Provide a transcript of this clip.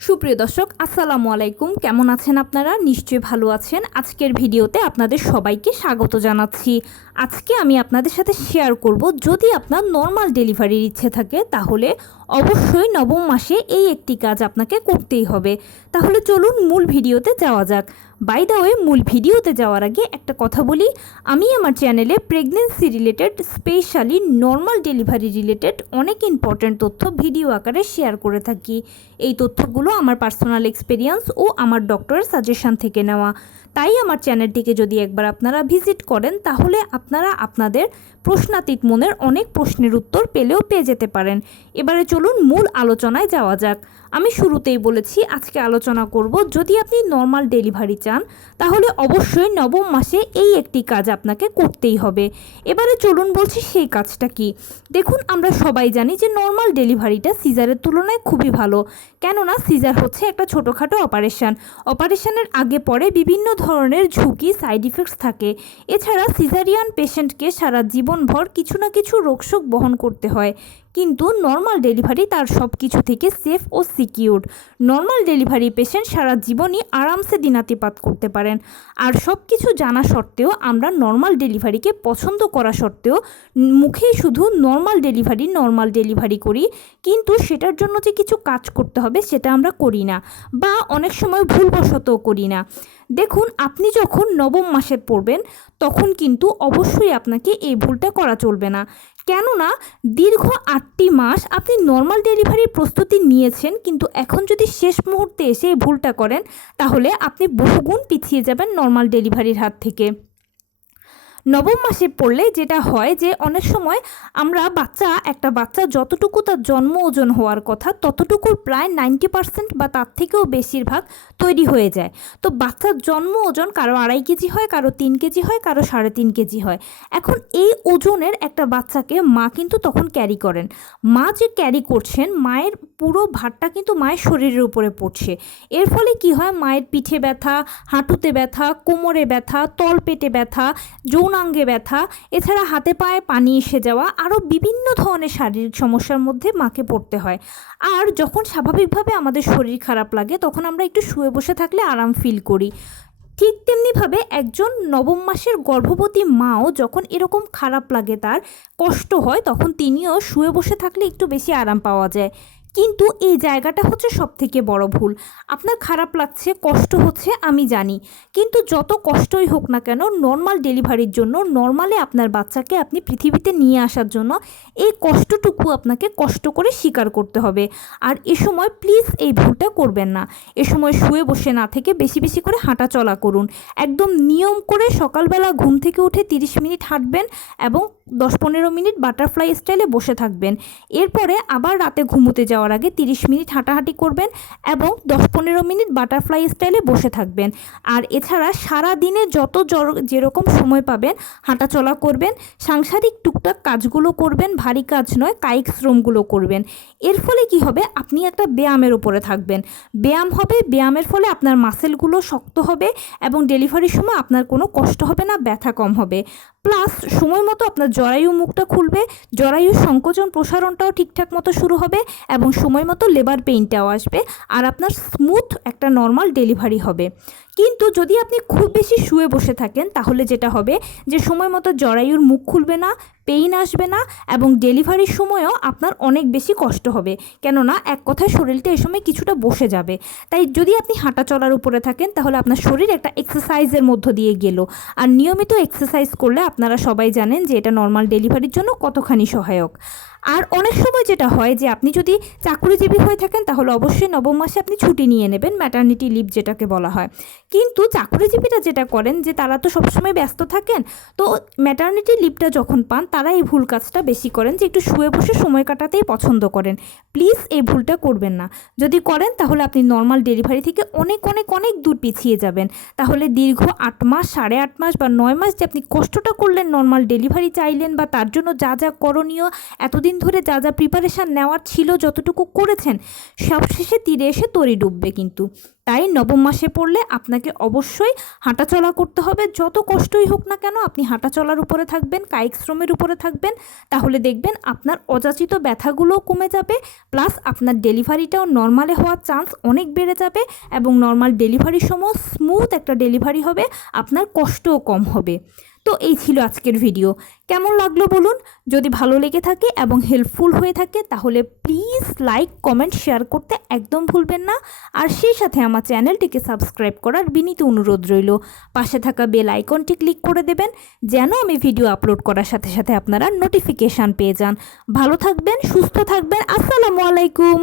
সুপ্রিয় দর্শক আসসালামু আলাইকুম, কেমন আছেন আপনারা? নিশ্চয়ই ভালো আছেন। আজকের ভিডিওতে আপনাদের সবাইকে স্বাগত জানাচ্ছি। আজকে আমি আপনাদের সাথে শেয়ার করব, যদি আপনার নর্মাল ডেলিভারির ইচ্ছে থাকে তাহলে অবশ্যই নবম মাসে এই একটি কাজ আপনাকে করতেই হবে। তাহলে চলুন মূল ভিডিওতে যাওয়া যাক। বাই দ্য ওয়ে, মূল ভিডিওতে যাওয়ার আগে একটা কথা বলি, আমি আমার চ্যানেলে pregnancy related, specially normal delivery related অনেক ইম্পর্ট্যান্ট তথ্য ভিডিও আকারে শেয়ার করে থাকি। এই তথ্যগুলো আমার পার্সোনাল এক্সপিরিয়েন্স ও আমার ডক্টরের সাজেশন থেকে নেওয়া। তাই আমার চ্যানেলটিকে যদি একবার আপনারা ভিজিট করেন তাহলে আপনারা আপনাদের প্রশ্নাতীত মনের অনেক প্রশ্নের উত্তর পেয়ে যেতে পারেন। এবারে চলুন মূল আলোচনায় যাওয়া যাক। আমি শুরুতেই বলেছি আজকে আলোচনা করব, যদি আপনি নর্মাল ডেলিভারি চান তাহলে অবশ্যই নবম মাসে এই একটি কাজ আপনাকে করতেই হবে। এবারে চলুন বলছি সেই কাজটা কি। দেখুন, আমরা সবাই জানি যে নর্মাল ডেলিভারিটা সিজারের তুলনায় খুবই ভালো, কেননা সিজার হচ্ছে একটা ছোটোখাটো অপারেশনের আগে পরে বিভিন্ন ধরনের ঝুঁকি, সাইড ইফেক্টস থাকে। এছাড়া সিজারিয়ান পেশেন্টকে সারা জীবনভর কিছু না কিছু রোগশোক বহন করতে হয়, কিন্তু নর্মাল ডেলিভারি তার সব কিছু থেকে সেফ ও সিকিউরড। নর্মাল ডেলিভারি পেশেন্ট সারা জীবনই আরামসে দিনাতিপাত করতে পারেন। আর সব কিছু জানা সত্ত্বেও আমরা নর্মাল ডেলিভারিকে পছন্দ করা সত্ত্বেও মুখেই শুধু নর্মাল ডেলিভারি করি, কিন্তু সেটার জন্য যে কিছু কাজ করতে হবে সেটা আমরা করি না, বা অনেক সময় ভুলবশতও করি না। দেখুন, আপনি যখন নবম মাসে পড়বেন তখন কিন্তু অবশ্যই আপনাকে এই ভুলটা করা চলবে না। কেননা দীর্ঘ 8টি মাস আপনি নর্মাল ডেলিভারির প্রস্তুতি নিয়েছেন, কিন্তু এখন যদি শেষ মুহূর্তে এসে এই ভুলটা করেন তাহলে আপনি বহুগুণ পিছিয়ে যাবেন নর্মাল ডেলিভারির হাত থেকে। নবম মাসে পড়লে যেটা হয় যে অনেক সময় আমরা একটা বাচ্চা যতটুকু তার জন্ম ওজন হওয়ার কথা ততটুকুর প্রায় 90% বা তার থেকেও বেশিরভাগ তৈরি হয়ে যায়। তো বাচ্চার জন্ম ওজন কারো 2.5 কেজি হয়, কারো 3 কেজি হয়, কারো 3.5 কেজি হয়। এখন এই ওজনের একটা বাচ্চাকে মা কিন্তু তখন ক্যারি করেন। মা যে ক্যারি করছেন, মায়ের পুরো ভারটা কিন্তু মায়ের শরীরের উপরে পড়ছে। এর ফলে কি হয়, মায়ের পিঠে ব্যথা, হাঁটুতে ব্যথা, কোমরে ব্যথা, তলপেটে ব্যথা, যৌনাঙ্গে ব্যথা, এছাড়া হাতে পায়ে পানি এসে যাওয়া, আরও বিভিন্ন ধরনের শারীরিক সমস্যার মধ্যে মাকে পড়তে হয়। আর যখন স্বাভাবিকভাবে আমাদের শরীর খারাপ লাগে তখন আমরা একটু শুয়ে বসে থাকলে আরাম ফিল করি। ঠিক তেমনিভাবে একজন নবম মাসের গর্ভবতী মাও যখন এরকম খারাপ লাগে, তার কষ্ট হয়, তখন তিনিও শুয়ে বসে থাকলে একটু বেশি আরাম পাওয়া যায়। কিন্তু এই জায়গাটা হচ্ছে সবথেকে বড় ভুল। আপনার খারাপ লাগছে, কষ্ট হচ্ছে, আমি জানি, কিন্তু যত কষ্টই হোক না কেন নর্মাল ডেলিভারির জন্য, নর্মালে আপনার বাচ্চাকে আপনি পৃথিবীতে নিয়ে আসার জন্য এই কষ্টটুকু আপনাকে কষ্ট করে স্বীকার করতে হবে। আর এ সময় প্লিজ এই ভুলটা করবেন না। এ সময় শুয়ে বসে না থেকে বেশি বেশি করে হাঁটা চলা করুন। একদম নিয়ম করে সকালবেলা ঘুম থেকে উঠে 30 মিনিট হাঁটবেন এবং 10-15 মিনিট বাটারফ্লাই স্টাইলে বসে থাকবেন। এরপরে আবার রাতে ঘুমোতে যাওয়ার আগে 30 মিনিট হাঁটাহাঁটি করবেন এবং 10-15 মিনিট বাটারফ্লাই স্টাইলে বসে থাকবেন। আর এছাড়া সারা দিনে যেরকম সময় পাবেন হাঁটাচলা করবেন, সাংসারিক টুকটাক কাজগুলো করবেন, ভারী কাজ নয়, কায়িক শ্রমগুলো করবেন। এর ফলে কি হবে, আপনি একটা ব্যায়ামের উপরে থাকবেন। ব্যায়াম হবে, ব্যায়ামের ফলে আপনার মাসেলগুলো শক্ত হবে এবং ডেলিভারির সময় আপনার কোনো কষ্ট হবে না, ব্যথা কম হবে। প্লাস সময় মতো আপনার জরায়ু মুখটা খুলবে, জরায়ু সংকোচন প্রসারণটাও ঠিকঠাক মতো শুরু হবে এবং সময় মতো লেবার পেইনটাও আসবে, আর আপনার স্মুথ একটা নর্মাল ডেলিভারি হবে। কিন্তু যদি আপনি খুব বেশি শুয়ে বসে থাকেন তাহলে যেটা হবে যে সময় মতো জরায়ুর মুখ খুলবে না, পেইন আসবে না এবং ডেলিভারির সময়ও আপনার অনেক বেশি কষ্ট হবে, কেননা এক কথায় শরীরটা এই সময় কিছুটা বসে যাবে। তাই যদি আপনি হাঁটা চলার উপরে থাকেন তাহলে আপনার শরীর একটা এক্সারসাইজের মধ্য দিয়ে গেল। আর নিয়মিত এক্সারসাইজ করলে আপনারা সবাই জানেন যে এটা নর্মাল ডেলিভারির জন্য কতখানি সহায়ক। আর অনেক সময় যেটা হয় যে আপনি যদি চাকরিজীবী হয়ে থাকেন তাহলে অবশ্যই নবম মাসে আপনি ছুটি নিয়ে নেবেন, ম্যাটারনিটি লিভ যেটাকে বলা হয়। কিন্তু চাকরিজীবীরা যেটা করেন যে তারা তো সবসময় ব্যস্ত থাকেন, তো ম্যাটারনিটি লিভটা যখন পান তারা এই ভুল কাজটা বেশি করেন যে একটু শুয়ে বসে সময় কাটাতেই পছন্দ করেন। প্লিজ এই ভুলটা করবেন না। যদি করেন তাহলে আপনি নর্মাল ডেলিভারি থেকে অনেক অনেক অনেক দূর পিছিয়ে যাবেন। তাহলে দীর্ঘ 8 মাস, 8.5 মাস বা 9 মাস যে আপনি কষ্টটা করলেন, নর্মাল ডেলিভারি চাইলেন বা তার জন্য যা যা করণীয় এতদিন দিন ধরে যা যা প্রিপারেশান নেওয়ার ছিল যতটুকু করেছেন সব শেষে তীরে এসে তরি ডুববে কিন্তু। তাই নবম মাসে পড়লে আপনাকে অবশ্যই হাঁটাচলা করতে হবে। যত কষ্টই হোক না কেন আপনি হাঁটাচলার উপরে থাকবেন, কায়িক শ্রমের উপরে থাকবেন, তাহলে দেখবেন আপনার অযাচিত ব্যথাগুলোও কমে যাবে, প্লাস আপনার ডেলিভারিটাও নর্মালে হওয়ার চান্স অনেক বেড়ে যাবে এবং নর্মাল ডেলিভারির সময় স্মুথ একটা ডেলিভারি হবে, আপনার কষ্টও কম হবে। তো এই ছিল আজকের ভিডিও। কেমন লাগলো বলুন? যদি ভালো লেগে থাকে এবং হেল্পফুল হয়ে থাকে তাহলে প্লিজ লাইক, কমেন্ট, শেয়ার করতে একদম ভুলবেন না। আর সেই সাথে আমার চ্যানেলটিকে সাবস্ক্রাইব করার বিনীত অনুরোধ রইল। পাশে থাকা বেল আইকনটি ক্লিক করে দেবেন যেন আমি ভিডিও আপলোড করার সাথে সাথে আপনারা নোটিফিকেশান পেয়ে যান। ভালো থাকবেন, সুস্থ থাকবেন। আসসালামু আলাইকুম।